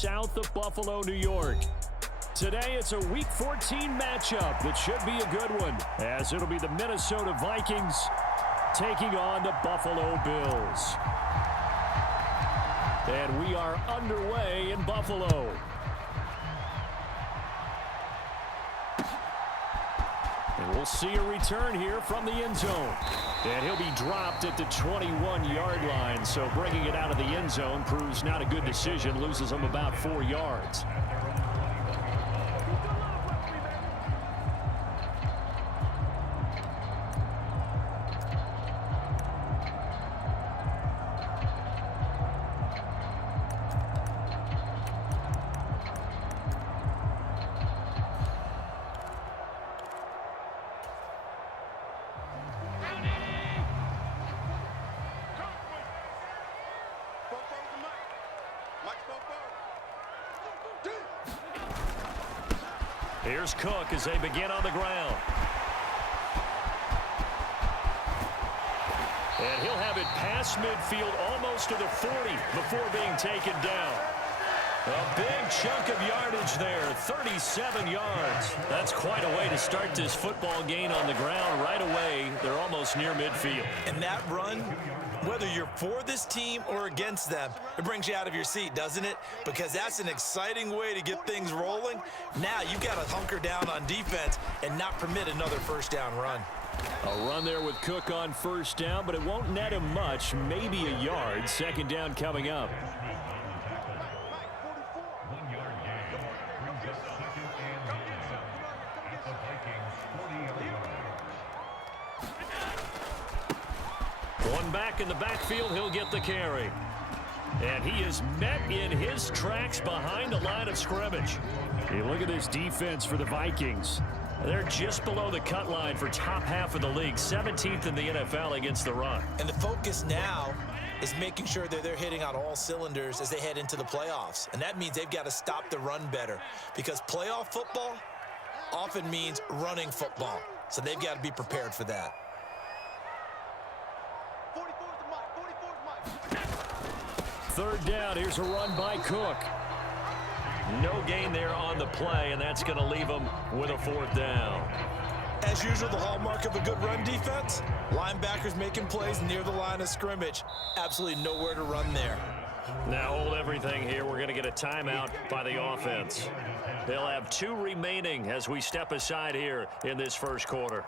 south of Buffalo, New York. Today, it's a Week 14 matchup that should be a good one, as it'll be the Minnesota Vikings taking on the Buffalo Bills. And we are underway in Buffalo. And we'll see a return here from the end zone. And he'll be dropped at the 21-yard line, so bringing it out of the end zone proves not a good decision, loses him about 4 yards. Here's Cook as they begin on the ground. And he'll have it past midfield almost to the 40 before being taken down. A big chunk of yardage there, 37 yards. That's quite a way to start this football game on the ground. Right away, they're almost near midfield. And that run, whether you're for this team or against them, it brings you out of your seat, doesn't it? Because that's an exciting way to get things rolling. Now you've got to hunker down on defense and not permit another first down run. A run there with Cook on first down, but it won't net him much, maybe a yard. Second down coming up. One back in the backfield, he'll get the carry. And he is met in his tracks behind the line of scrimmage. Hey, look at this defense for the Vikings. They're just below the cut line for top half of the league, 17th in the NFL against the run. And the focus now is making sure that they're hitting on all cylinders as they head into the playoffs. And that means they've got to stop the run better, because playoff football often means running football. So they've got to be prepared for that. Third down, here's a run by Cook. No gain there on the play, and that's going to leave him with a fourth down. As usual, the hallmark of a good run defense, linebackers making plays near the line of scrimmage. Absolutely nowhere to run there. Now hold everything here. We're going to get a timeout by the offense. They'll have 2 remaining as we step aside here in this first quarter.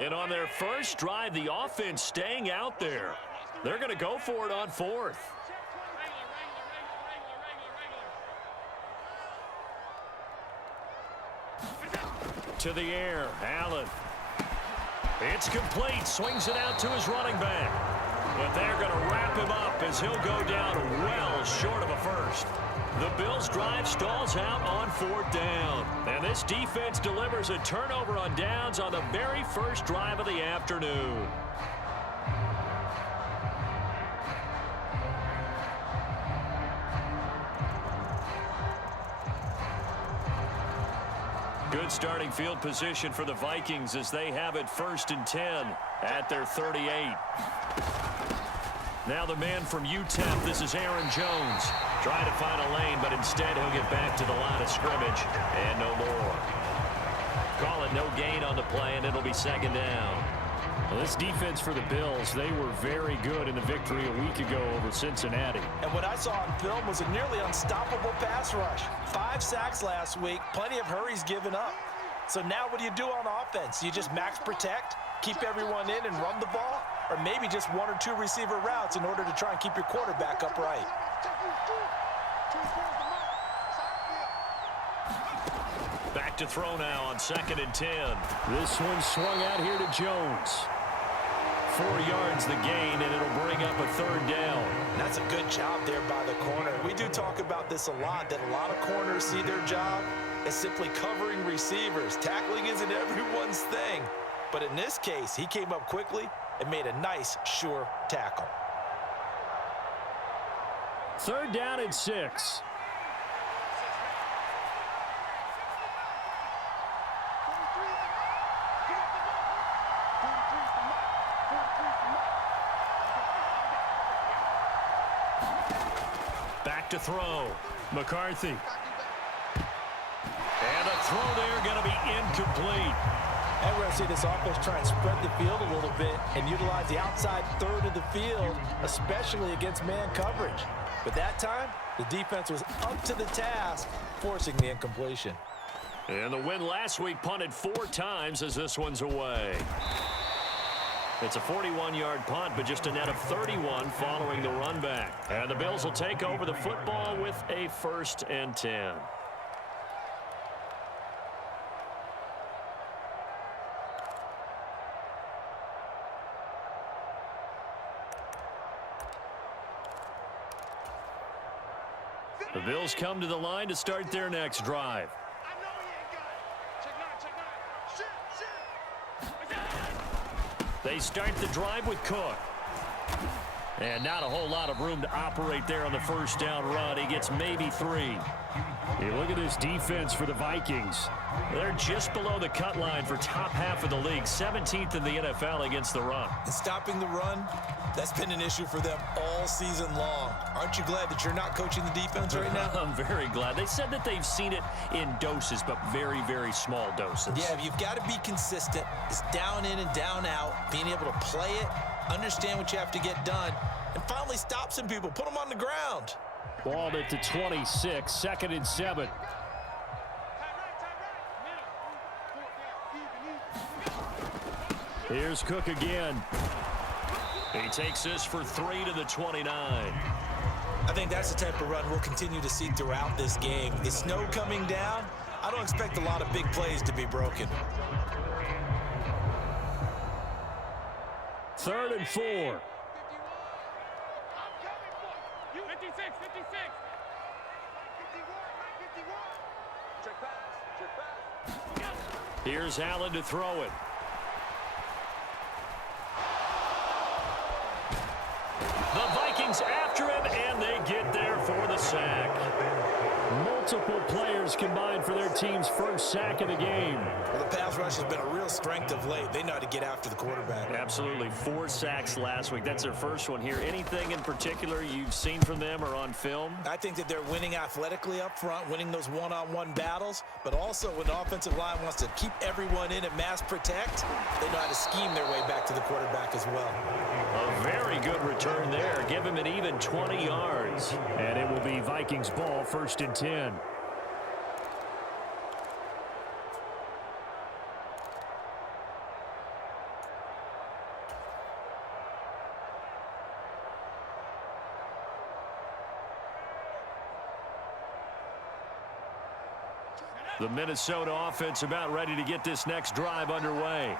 And on their first drive, the offense staying out there. They're going to go for it on fourth. To the air, Allen. It's complete. Swings it out to his running back. But they're going to wrap him up as he'll go down well short of a first. The Bills' drive stalls out on fourth down. And this defense delivers a turnover on downs on the very first drive of the afternoon. Good starting field position for the Vikings as they have it 1st and 10 at their 38. Now the man from UTEP, this is Aaron Jones. Trying to find a lane, but instead he'll get back to the line of scrimmage and no more. Call it no gain on the play, and it'll be second down. Well, this defense for the Bills, they were very good in the victory a week ago over Cincinnati. And what I saw on film was a nearly unstoppable pass rush. 5 sacks last week, plenty of hurries given up. So now what do you do on offense? You just max protect, keep everyone in and run the ball, or maybe just 1 or 2 receiver routes in order to try and keep your quarterback upright. Back to throw now on 2nd and 10. This one swung out here to Jones. 4 yards the gain, and it'll bring up a 3rd down. That's a good job there by the corner. We do talk about this a lot, that a lot of corners see their job as simply covering receivers. Tackling isn't everyone's thing. But in this case, he came up quickly and made a nice, sure tackle. 3rd down and 6. to throw. McCarthy. And a throw there going to be incomplete. And we're going to see this offense try and spread the field a little bit and utilize the outside third of the field, especially against man coverage. But that time, the defense was up to the task, forcing the incompletion. And the win last week punted 4 times as this one's away. It's a 41-yard punt, but just a net of 31 following the run back. And the Bills will take over the football with a 1st and 10. The Bills come to the line to start their next drive. They start the drive with Cook. And not a whole lot of room to operate there on the first down run. He gets maybe 3. Hey, look at this defense for the Vikings. They're just below the cut line for top half of the league, 17th in the NFL against the run. And stopping the run, that's been an issue for them all season long. Aren't you glad that you're not coaching the defense right now? I'm very glad. They said that they've seen it in doses, but very, very small doses. Yeah, you've got to be consistent. It's down in and down out, being able to play it, understand what you have to get done, and finally stop some people, put them on the ground. Balled at the 26, 2nd and 7. Here's Cook again. He takes this for 3 to the 29. I think that's the type of run we'll continue to see throughout this game. The snow coming down, I don't expect a lot of big plays to be broken. 3rd and 4. 56. Check pass. Here's Allen to throw it. The Vikings after him, and they get there for the sack. Multiple players combined for their team's first sack of the game. Well, the pass rush has been a real strength of late. They know how to get after the quarterback. Absolutely. 4 sacks last week. That's their first one here. Anything in particular you've seen from them or on film? I think that they're winning athletically up front, winning those one-on-one battles, but also when the offensive line wants to keep everyone in and mass protect, they know how to scheme their way back to the quarterback as well. A very good return there. Give him an even 20 yards. And it will be Vikings ball, 1st and 10. The Minnesota offense about ready to get this next drive underway.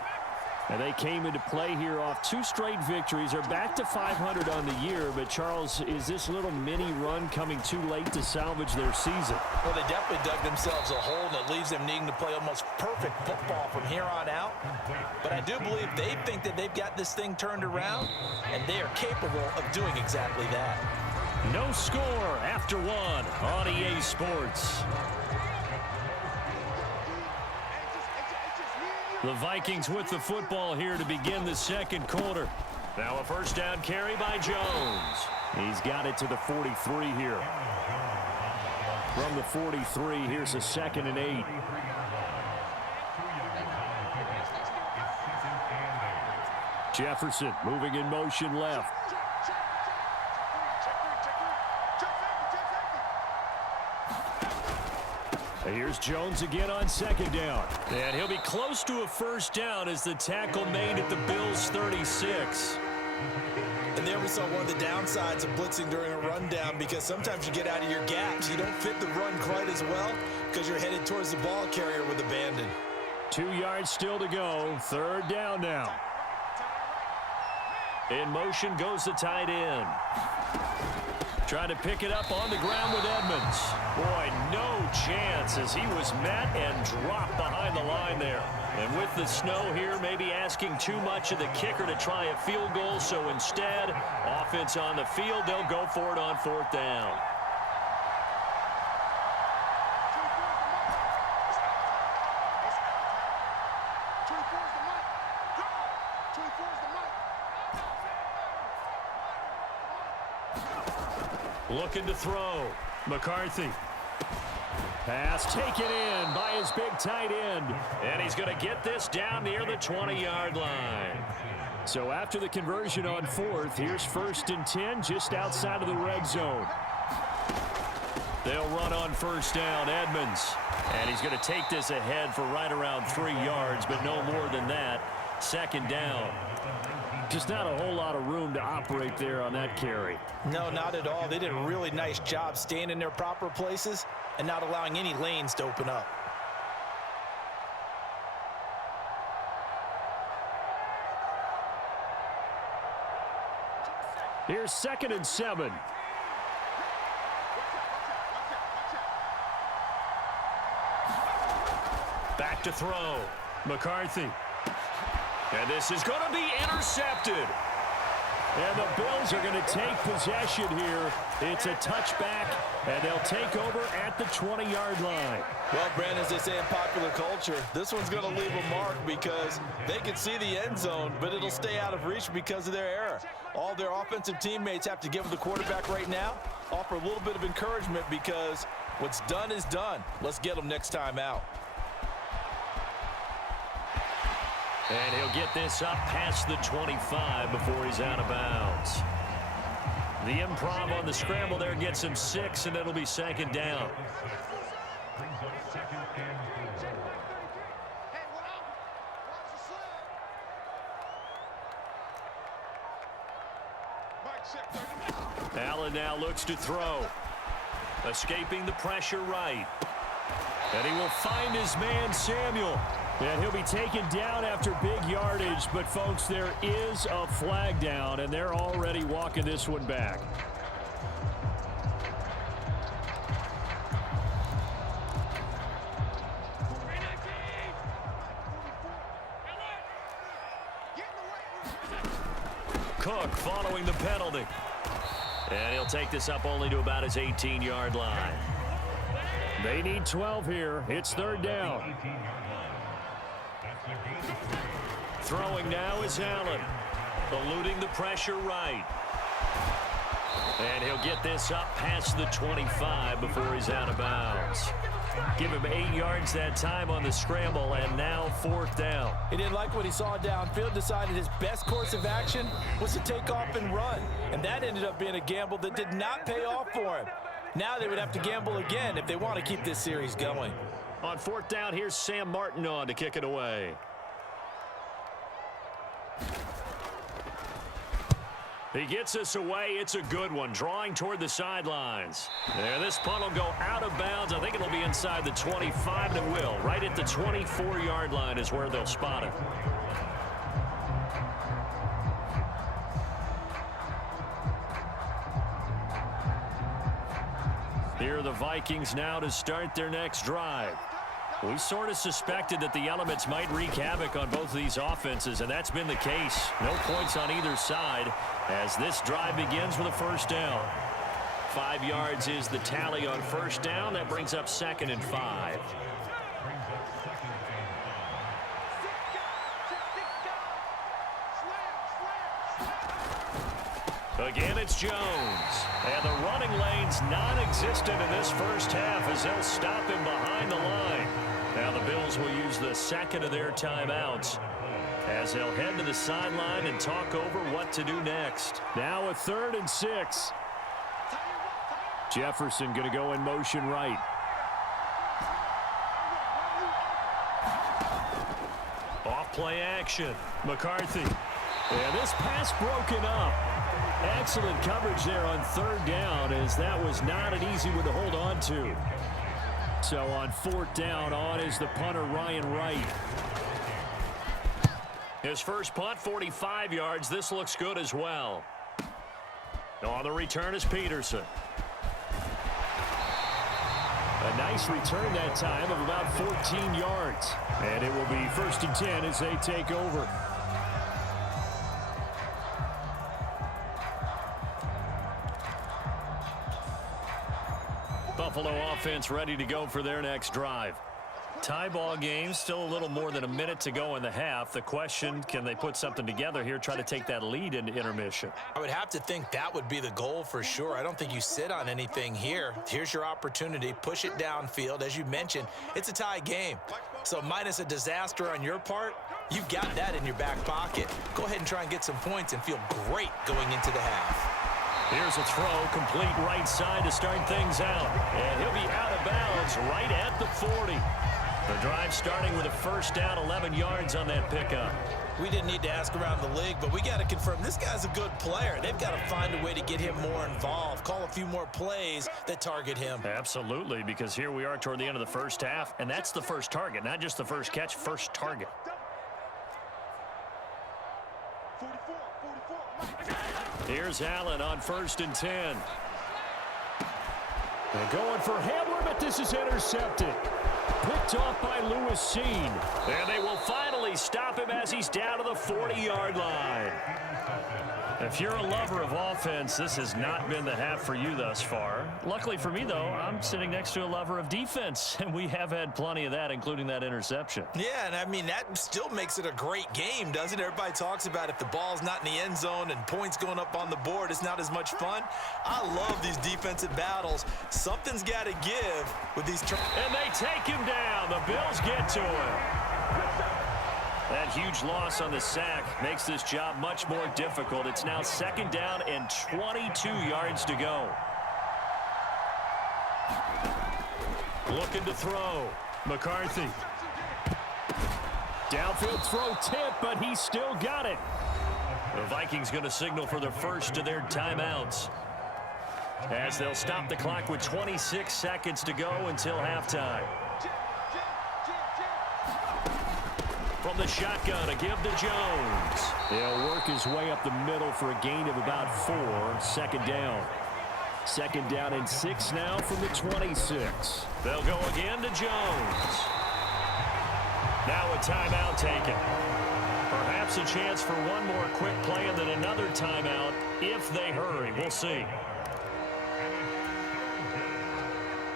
And they came into play here off 2 straight victories. They're back to 500 on the year. But, Charles, is this little mini run coming too late to salvage their season? Well, they definitely dug themselves a hole, and it leaves them needing to play almost perfect football from here on out. But I do believe they think that they've got this thing turned around, and they are capable of doing exactly that. No score after 1 on EA Sports. The Vikings with the football here to begin the 2nd quarter. Now a first down carry by Jones. He's got it to the 43 here. From the 43, here's a 2nd and 8. Jefferson moving in motion left. Here's Jones again on 2nd down. And he'll be close to a first down as the tackle made at the Bills' 36. And there we saw one of the downsides of blitzing during a rundown, because sometimes you get out of your gaps. You don't fit the run quite as well because you're headed towards the ball carrier with abandon. 2 yards still to go. 3rd down now. In motion goes the tight end. Trying to pick it up on the ground with Edmonds. Boy, no chance as he was met and dropped behind the line there. And with the snow here, maybe asking too much of the kicker to try a field goal. So instead, offense on the field, they'll go for it on 4th down. Looking to throw. McCarthy. Pass taken in by his big tight end. And he's going to get this down near the 20-yard line. So after the conversion on fourth, here's 1st and 10 just outside of the red zone. They'll run on first down, Edmonds. And he's going to take this ahead for right around 3 yards, but no more than that. 2nd down. Just not a whole lot of room to operate there on that carry. No, not at all. They did a really nice job staying in their proper places and not allowing any lanes to open up. Here's 2nd and 7. Back to throw. McCarthy. And this is going to be intercepted. And the Bills are going to take possession here. It's a touchback, and they'll take over at the 20-yard line. Well, Brandon, as they say in popular culture, this one's going to leave a mark because they can see the end zone, but it'll stay out of reach because of their error. All their offensive teammates have to give the quarterback right now, offer a little bit of encouragement because what's done is done. Let's get them next time out. And he'll get this up past the 25 before he's out of bounds. The improv on the scramble there gets him 6, and it'll be 2nd down. Allen now looks to throw. Escaping the pressure right. And he will find his man, Samuel. And he'll be taken down after big yardage, but folks, there is a flag down, and they're already walking this one back. Cook following the penalty. And he'll take this up only to about his 18-yard line. They need 12 here. It's 3rd down. Throwing now is Allen. Eluding the pressure right. And he'll get this up past the 25 before he's out of bounds. Give him 8 yards that time on the scramble, and now 4th down. He didn't like what he saw downfield, decided his best course of action was to take off and run. And that ended up being a gamble that did not pay off for him. Now they would have to gamble again if they want to keep this series going. On 4th down, here's Sam Martin on to kick it away. He gets us away. It's a good one. Drawing toward the sidelines. There, this punt will go out of bounds. I think it'll be inside the 25, and it will. Right at the 24-yard line is where they'll spot it. Here are the Vikings now to start their next drive. We sort of suspected that the elements might wreak havoc on both of these offenses, and that's been the case. No points on either side as this drive begins with a 1st down. 5 yards is the tally on 1st down. That brings up 2nd and 5. Again, it's Jones. And the running lane's non-existent in this first half as they'll stop him behind the line. Now the Bills will use the 2nd of their timeouts as they'll head to the sideline and talk over what to do next. Now a 3rd and 6. Jefferson going to go in motion right. Off play action. McCarthy. And this pass broken up. Excellent coverage there on 3rd down as that was not an easy one to hold on to. So on 4th down, on is the punter, Ryan Wright. His first punt, 45 yards. This looks good as well. On the return is Peterson. A nice return that time of about 14 yards. And it will be 1st and 10 as they take over. Buffalo offense ready to go for their next drive. Tie ball game, still a little more than a minute to go in the half. The question, can they put something together here, try to take that lead into intermission? I would have to think that would be the goal for sure. I don't think you sit on anything here. Here's your opportunity. Push it downfield. As you mentioned, it's a tie game. So minus a disaster on your part, you've got that in your back pocket. Go ahead and try and get some points and feel great going into the half. Here's a throw, complete right side to start things out. And he'll be out of bounds right at the 40. The drive starting with a first down, 11 yards on that pickup. We didn't need to ask around the league, but we got to confirm this guy's a good player. They've got to find a way to get him more involved, call a few more plays that target him. Absolutely, because here we are toward the end of the first half, and that's the first target, not just the first catch, first target. 44. Here's Allen on 1st and 10. They're going for Hamler, but this is intercepted. Picked off by Lewis Seen. And they will finally stop him as he's down to the 40-yard line. If you're a lover of offense, this has not been the half for you thus far. Luckily for me, though, I'm sitting next to a lover of defense, and we have had plenty of that, including that interception. Yeah, and I mean, that still makes it a great game, doesn't it? Everybody talks about if the ball's not in the end zone and points going up on the board, it's not as much fun. I love these defensive battles. Something's got to give with these. And they take him down. The Bills get to him. That huge loss on the sack makes this job much more difficult. It's now 2nd down and 22 yards to go. Looking to throw. McCarthy. Downfield throw tip, but he still got it. The Vikings going to signal for the first of their timeouts, as they'll stop the clock with 26 seconds to go until halftime. From the shotgun, a give to Jones. He'll work his way up the middle for a gain of about 4. 2nd down. 2nd down and 6 now from the 26. They'll go again to Jones. Now a timeout taken. Perhaps a chance for one more quick play and then another timeout if they hurry. We'll see.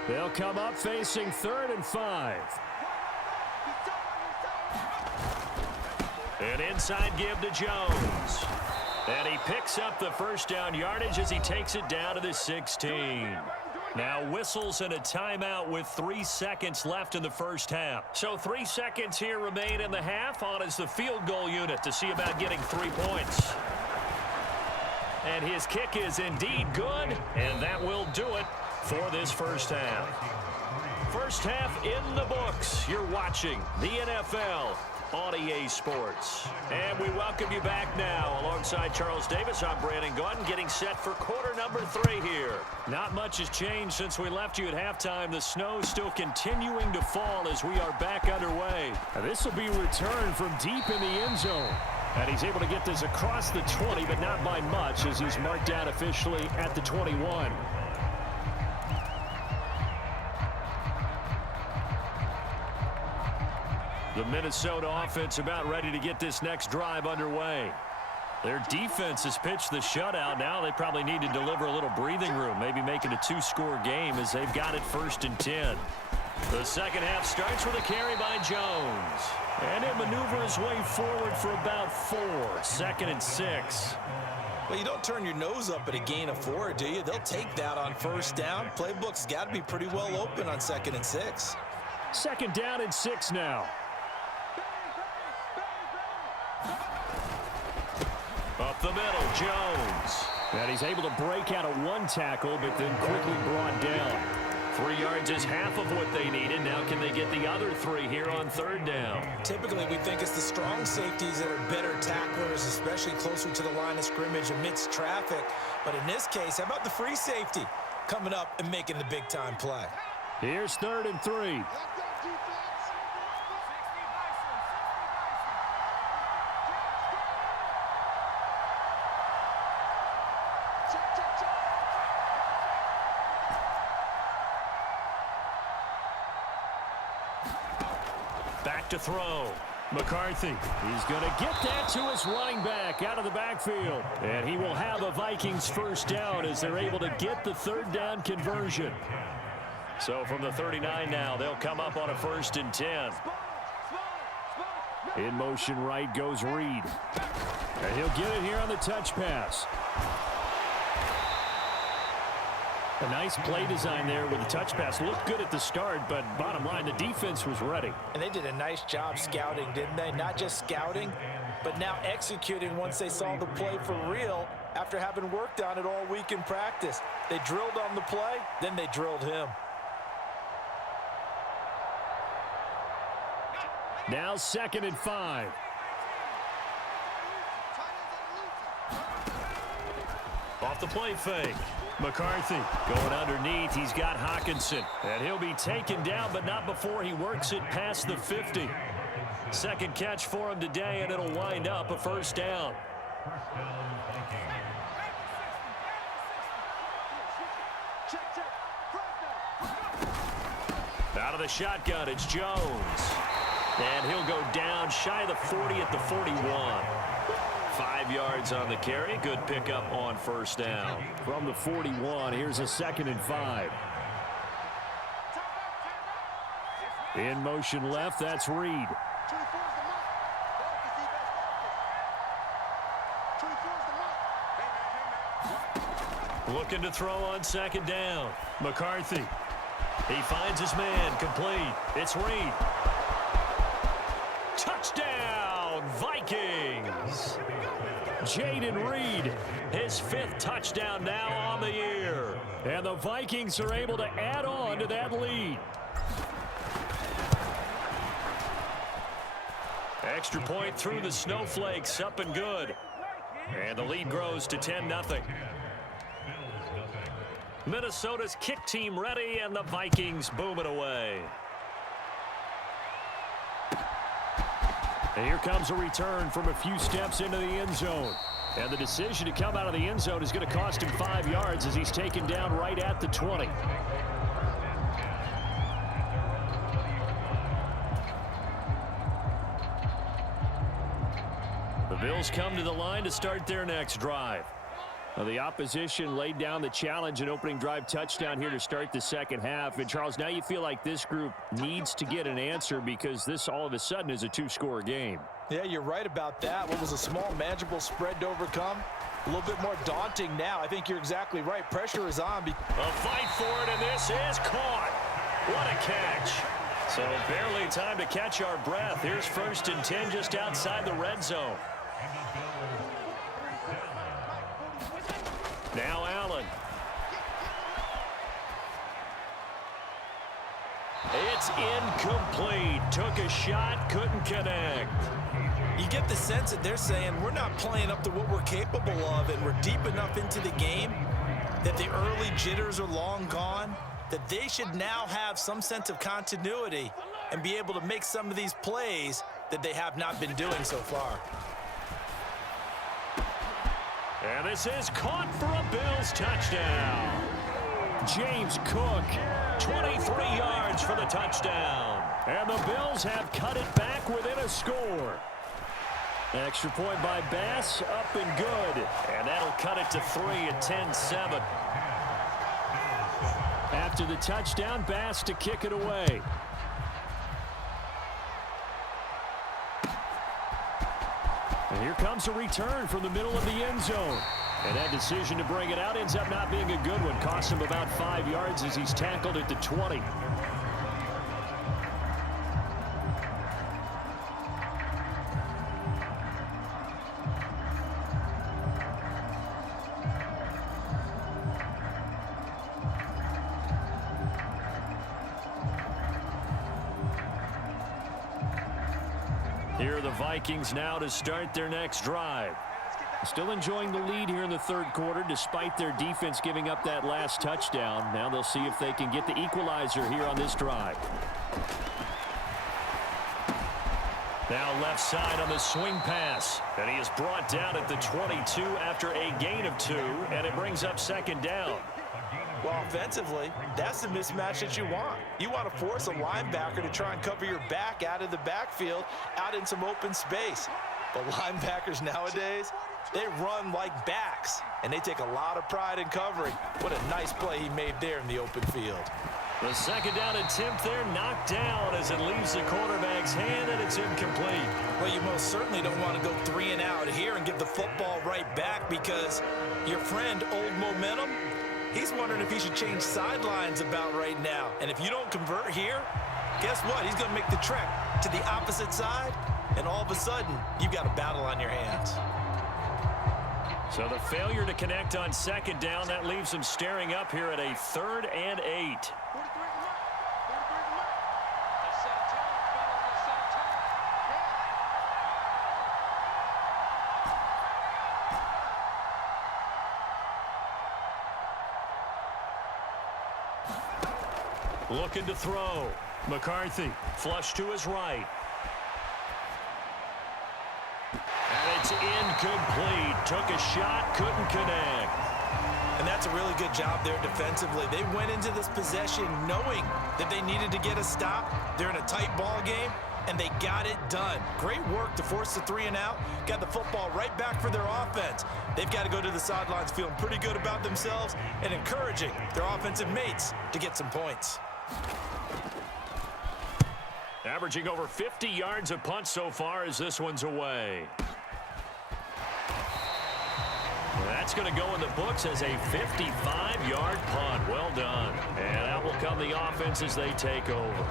They'll come up facing 3rd and 5. An inside give to Jones. And he picks up the first down yardage as he takes it down to the 16. Now whistles and a timeout with 3 seconds left in the first half. So 3 seconds here remain in the half. On is the field goal unit to see about getting 3 points. And his kick is indeed good, and that will do it for this first half. First half in the books. You're watching the NFL on EA Sports. And we welcome you back now. Alongside Charles Davis, I'm Brandon Gordon, getting set for quarter number 3 here. Not much has changed since we left you at halftime. The snow still continuing to fall as we are back underway. This will be returned from deep in the end zone. And he's able to get this across the 20, but not by much, as he's marked down officially at the 21. The Minnesota offense about ready to get this next drive underway. Their defense has pitched the shutout. Now they probably need to deliver a little breathing room, maybe make it a 2-score game as they've got it 1st and 10. The second half starts with a carry by Jones. And he'll maneuver his way forward for about 4. 2nd and 6. Well, you don't turn your nose up at a gain of 4, do you? They'll take that on 1st down. Playbook's got to be pretty well open on 2nd and 6. 2nd down and 6 now. Up the middle, Jones. And he's able to break out of 1 tackle, but then quickly brought down. 3 yards is half of what they needed. Now can they get the other 3 here on 3rd down? Typically, we think it's the strong safeties that are better tacklers, especially closer to the line of scrimmage amidst traffic. But in this case, how about the free safety coming up and making the big-time play? Here's 3rd and 3. Back to throw. McCarthy. He's going to get that to his running back out of the backfield. And he will have a Vikings first down as they're able to get the 3rd down conversion. So from the 39 now, they'll come up on a 1st and 10. In motion right goes Reed. And he'll get it here on the touch pass. A nice play design there with the touch pass. Looked good at the start, but bottom line, the defense was ready. And they did a nice job scouting, didn't they? Not just scouting, but now executing once they saw the play for real after having worked on it all week in practice. They drilled on the play, then they drilled him. Now 2nd and 5. Off the play fake. McCarthy going underneath. He's got Hawkinson. And he'll be taken down, but not before he works it past the 50. Second catch for him today, and it'll wind up a 1st down. Out of the shotgun, it's Jones. And he'll go down shy of the 40 at the 41. 5 yards on the carry. Good pickup on 1st down. From the 41, here's a 2nd and 5. In motion left, that's Reed. Looking to throw on 2nd down. McCarthy. He finds his man. Complete. It's Reed. Touchdown, Vikings. Jaden Reed, his 5th touchdown now on the year. And the Vikings are able to add on to that lead. Extra point through the snowflakes, up and good. And the lead grows to 10-0. Minnesota's kick team ready, and the Vikings boom it away. And here comes a return from a few steps into the end zone. And the decision to come out of the end zone is going to cost him 5 yards as he's taken down right at the 20. The Bills come to the line to start their next drive. Well, the opposition laid down the challenge and opening drive touchdown here to start the 2nd half. And, Charles, now you feel like this group needs to get an answer because this all of a sudden is a 2-score game. Yeah, you're right about that. What was a small, manageable spread to overcome? A little bit more daunting now. I think you're exactly right. Pressure is on. A fight for it, and this is caught. What a catch. So barely time to catch our breath. Here's 1st and 10 just outside the red zone. Now Allen. It's incomplete. Took a shot, couldn't connect. You get the sense that they're saying we're not playing up to what we're capable of, and we're deep enough into the game that the early jitters are long gone, that they should now have some sense of continuity and be able to make some of these plays that they have not been doing so far. And this is caught for a Bills touchdown. James Cook, 23 yards for the touchdown. And the Bills have cut it back within a score. Extra point by Bass, up and good. And that'll cut it to 3 at 10-7. After the touchdown, Bass to kick it away. And here comes a return from the middle of the end zone. And that decision to bring it out ends up not being a good one. Costs him about 5 yards as he's tackled at the 20. Here are the Vikings now to start their next drive. Still enjoying the lead here in the 3rd quarter despite their defense giving up that last touchdown. Now they'll see if they can get the equalizer here on this drive. Now left side on the swing pass. And he is brought down at the 22 after a gain of 2. And it brings up 2nd down. Well, offensively, that's the mismatch that you want. You want to force a linebacker to try and cover your back out of the backfield, out in some open space. But linebackers nowadays, they run like backs, and they take a lot of pride in covering. What a nice play he made there in the open field. The second down attempt there knocked down as it leaves the quarterback's hand, and it's incomplete. Well, you most certainly don't want to go 3 and out here and give the football right back, because your friend, Old Momentum, he's wondering if he should change sidelines about right now. And if you don't convert here, guess what? He's going to make the trek to the opposite side, and all of a sudden, you've got a battle on your hands. So the failure to connect on second down, that leaves them staring up here at a 3rd and 8. Looking to throw. McCarthy, flush to his right. And it's incomplete. Took a shot, couldn't connect. And that's a really good job there defensively. They went into this possession knowing that they needed to get a stop. They're in a tight ball game, and they got it done. Great work to force the 3 and out. Got the football right back for their offense. They've got to go to the sidelines feeling pretty good about themselves and encouraging their offensive mates to get some points. Averaging over 50 yards a punt so far as this one's away. That's going to go in the books as a 55-yard punt. Well done. And out will come the offense as they take over.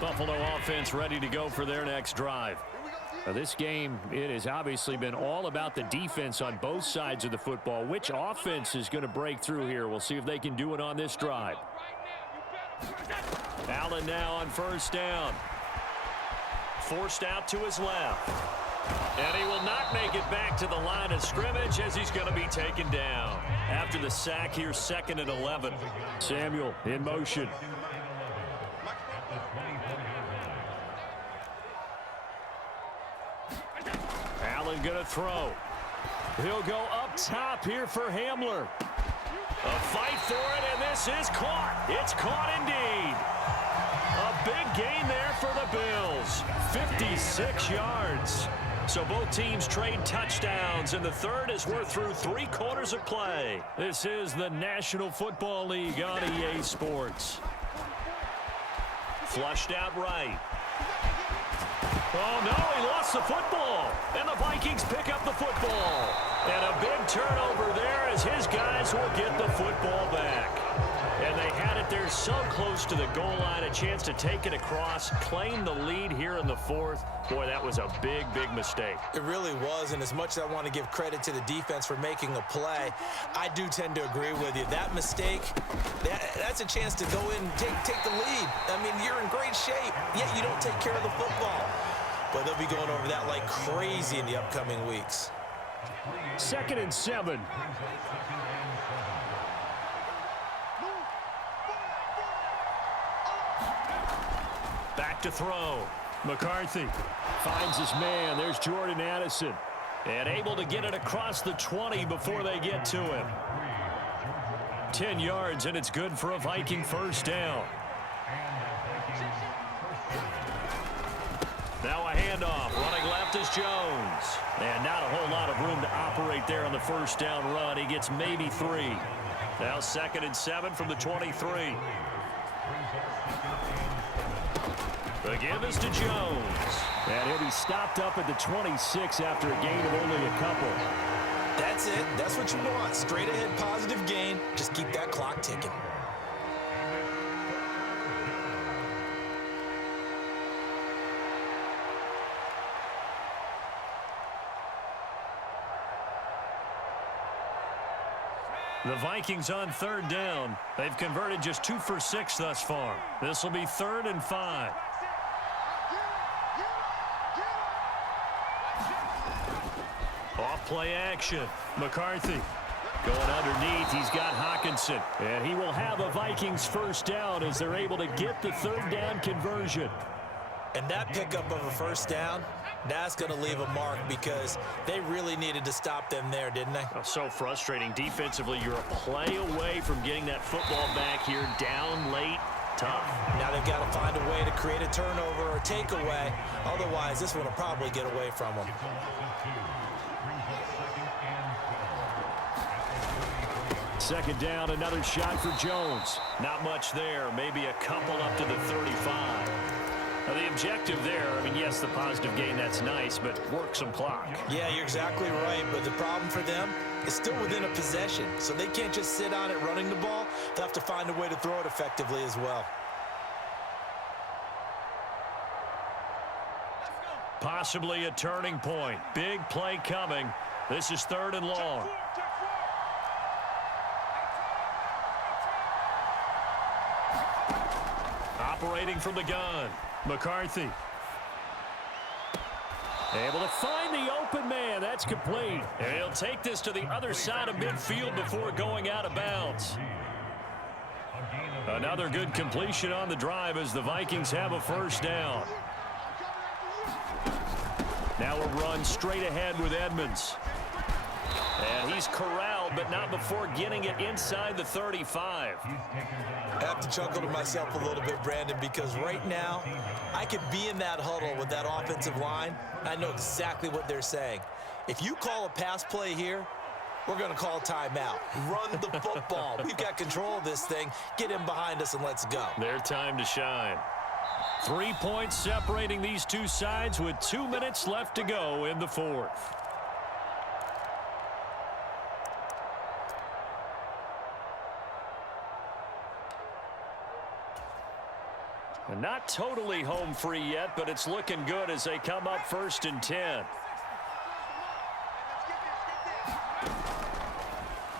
Buffalo offense ready to go for their next drive. Now, this game, it has obviously been all about the defense on both sides of the football. Which offense is going to break through here? We'll see if they can do it on this drive. Allen now on first down. Forced out to his left. And he will not make it back to the line of scrimmage as he's going to be taken down. After the sack here, 2nd and 11. Samuel in motion. Allen going to throw. He'll go up top here for Hamler. A fight for it, and this is caught. It's caught indeed. A big gain there for the Bills. 56 yards. So both teams trade touchdowns, and the third as we're through 3 quarters of play. This is the National Football League on EA Sports. Flushed out right. Oh, no, he lost the football. And the Vikings pick up the football. And a big turnover there as his guys will get the football back. And they had it there so close to the goal line, a chance to take it across, claim the lead here in the 4th. Boy, that was a big, big mistake. It really was, and as much as I want to give credit to the defense for making a play, I do tend to agree with you. That mistake, that's a chance to go in and take the lead. I mean, you're in great shape, yet you don't take care of the football. But they'll be going over that like crazy in the upcoming weeks. 2nd and 7. Back to throw. McCarthy finds his man. There's Jordan Addison. And able to get it across the 20 before they get to him. 10 yards, and it's good for a Viking first down. Now a handoff. Running left is Jones. And not a whole lot of room to operate there on the first down run. He gets maybe 3. Now 2nd and 7 from the 23. The give is to Jones. And he'll be stopped up at the 26 after a gain of only a couple. That's it. That's what you want. Straight ahead positive gain. Just keep that clock ticking. The Vikings on 3rd down. They've converted just 2 for 6 thus far. This will be 3rd and 5. Off play action. McCarthy going underneath. He's got Hawkinson. And he will have a Vikings first down as they're able to get the 3rd down conversion. And that pickup of a first down, that's going to leave a mark because they really needed to stop them there, didn't they? Oh, so frustrating. Defensively, you're a play away from getting that football back here down late. Tough. Now they've got to find a way to create a turnover or takeaway. Otherwise, this one will probably get away from them. second down, another shot for Jones. Not much there. Maybe a couple up to the 35. Now, the objective there, I mean, yes, the positive gain, that's nice, but work some clock. Yeah, you're exactly right, but the problem for them is still within a possession, so they can't just sit on it running the ball. They'll have to find a way to throw it effectively as well. Possibly a turning point. Big play coming. This is 3rd and long. Operating from the gun, McCarthy. Able to find the open man. That's complete. And he'll take this to the other side of midfield before going out of bounds. Another good completion on the drive as the Vikings have a first down. Now a run straight ahead with Edmonds. And he's corralled, but not before getting it inside the 35. I have to chuckle to myself a little bit, Brandon, because right now I could be in that huddle with that offensive line. I know exactly what they're saying. If you call a pass play here, we're going to call timeout. Run the football. We've got control of this thing. Get in behind us and let's go. Their time to shine. 3 points separating these two sides with 2 minutes left to go in the fourth. And not totally home free yet, but it's looking good as they come up 1st and 10.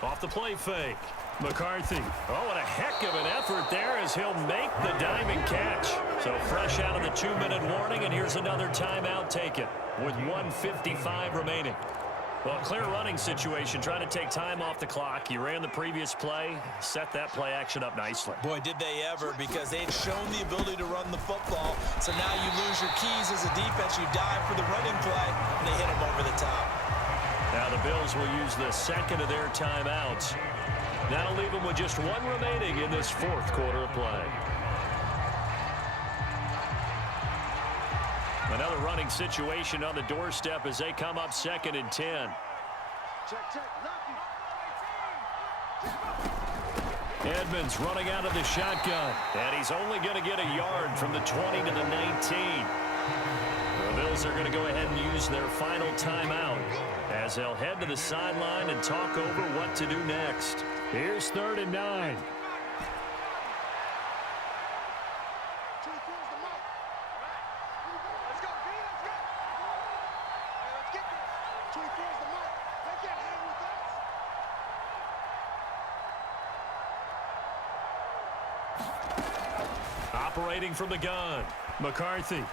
Off the play fake. McCarthy. Oh, what a heck of an effort there as he'll make the diamond catch. So fresh out of the 2-minute warning, and here's another timeout taken with 1:55 remaining. Well, clear running situation, trying to take time off the clock. You ran the previous play, set that play action up nicely. Boy, did they ever, because they'd shown the ability to run the football. So now you lose your keys as a defense. You dive for the running play, and they hit them over the top. Now the Bills will use the second of their timeouts. That'll leave them with just 1 remaining in this 4th quarter of play. Another running situation on the doorstep as they come up 2nd and 10. Edmonds running out of the shotgun. And he's only going to get a yard from the 20 to the 19. The Bills are going to go ahead and use their final timeout as they'll head to the sideline and talk over what to do next. Here's 3rd and 9. Operating from the gun, McCarthy.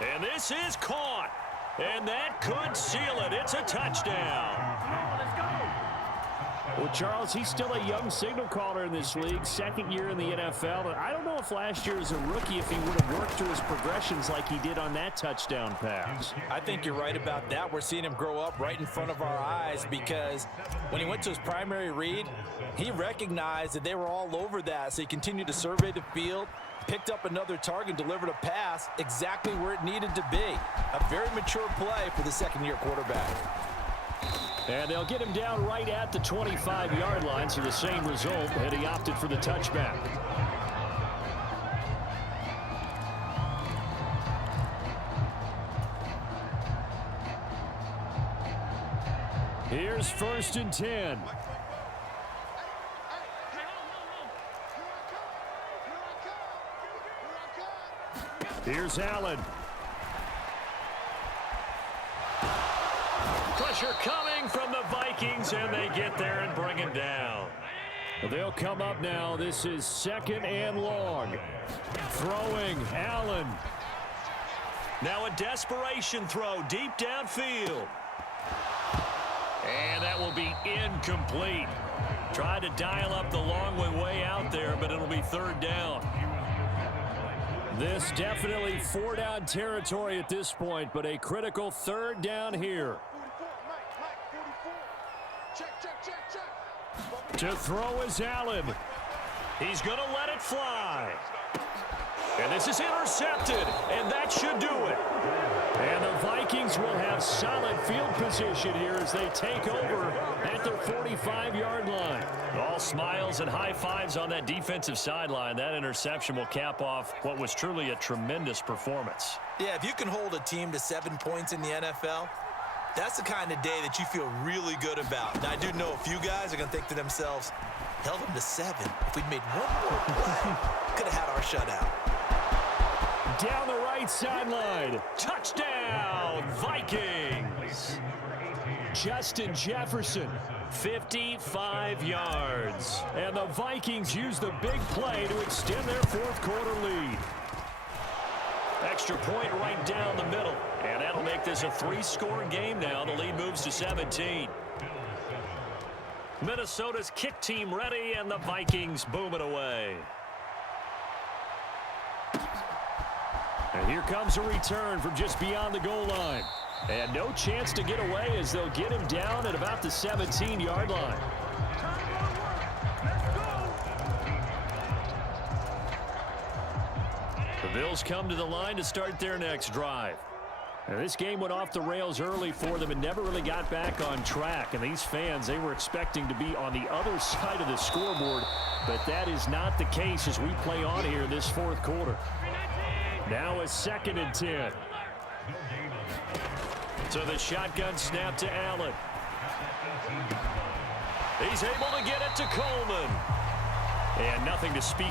And this is caught. And that could seal it. It's a touchdown. Well, Charles, he's still a young signal caller in this league, 2nd year in the NFL. And I don't know if last year as a rookie if he would have worked through his progressions like he did on that touchdown pass. I think you're right about that. We're seeing him grow up right in front of our eyes because when he went to his primary read, he recognized that they were all over that. So he continued to survey the field, picked up another target, delivered a pass exactly where it needed to be. A very mature play for the 2nd-year quarterback. And they'll get him down right at the 25-yard line, so the same result, and he opted for the touchback. Here's 1st and 10. Here's Allen. Pressure coming from the Vikings, and they get there and bring him down. They'll come up now. This is 2nd and long. Throwing, Allen. Now a desperation throw deep downfield. And that will be incomplete. Tried to dial up the long way out there, but it'll be 3rd down. This definitely 4-down territory at this point, but a critical 3rd down here. To throw is Allen. He's going to let it fly. And This is intercepted, and that should do it. And the Vikings will have solid field position here as they take over at their 45-yard line. All smiles and high fives on that defensive sideline. That interception will cap off what was truly a tremendous performance. Yeah, if you can hold a team to 7 points in the NFL, that's the kind of day that you feel really good about. Now, I do know a few guys are going to think to themselves, held them to 7. If we'd made one more play, could have had our shutout. Down the right sideline. Touchdown, Vikings. Justin Jefferson, 55 yards. And the Vikings use the big play to extend their fourth quarter lead. Extra point right down the middle. And that'll make this a 3-score game now. The lead moves to 17. Minnesota's kick team ready, and the Vikings boom it away. And here comes a return from just beyond the goal line. And no chance to get away as they'll get him down at about the 17-yard line. The Bills come to the line to start their next drive. Now, this game went off the rails early for them and never really got back on track. And these fans, they were expecting to be on the other side of the scoreboard. But that is not the case as we play on here this fourth quarter. Now a 2nd and 10. So the shotgun snap to Allen. He's able to get it to Coleman. And nothing to speak